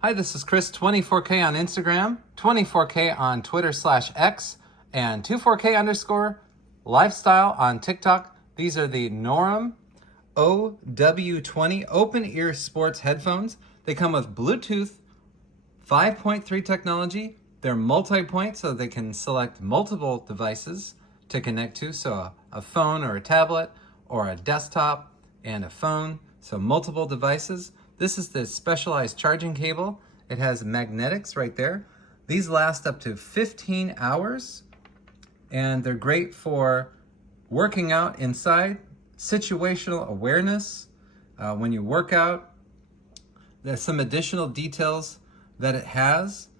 Hi, this is Chris, 24K on Instagram, 24K on Twitter/X, and 24K_lifestyle on TikTok. These are the Nuroum OW20 open ear sports headphones. They come with Bluetooth 5.3 technology. They're multi-point, so they can select multiple devices to connect to. So a phone or a tablet or a desktop and a phone. So multiple devices. This is the specialized charging cable. It has magnetics right there. These last up to 15 hours, and they're great for working out inside, situational awareness, when you work out. There's some additional details that it has.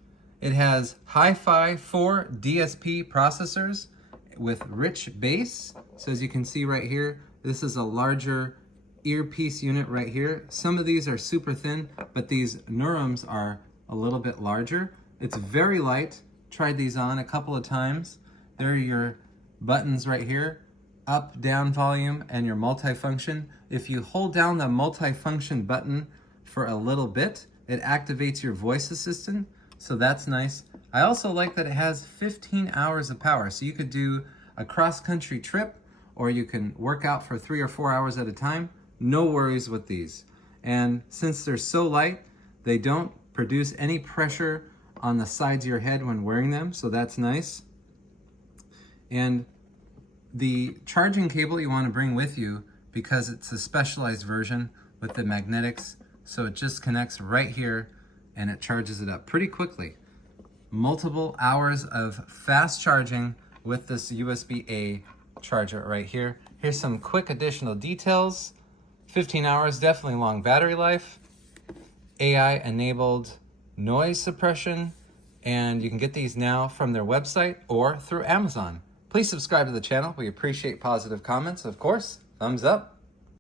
It has Hi-Fi 4 DSP processors with rich bass. So as you can see right here, this is a larger earpiece unit right here. Some of these are super thin, but these Nuroums are a little bit larger. It's very light. Tried these on a couple of times. There are your buttons right here, up, down volume, and your multifunction. If you hold down the multifunction button for a little bit, it activates your voice assistant, so that's nice. I also like that it has 15 hours of power, so you could do a cross-country trip, or you can work out for 3 or 4 hours at a time. No worries with these. And since they're so light, they don't produce any pressure on the sides of your head when wearing them, so that's nice. And the charging cable you want to bring with you, because it's a specialized version with the magnetics, so it just connects right here and it charges it up pretty quickly. Multiple hours of fast charging with this USB-A charger right here. Here's some quick additional details. 15 hours, definitely long battery life. AI-enabled noise suppression, and you can get these now from their website or through Amazon. Please subscribe to the channel. We appreciate positive comments, of course. Thumbs up.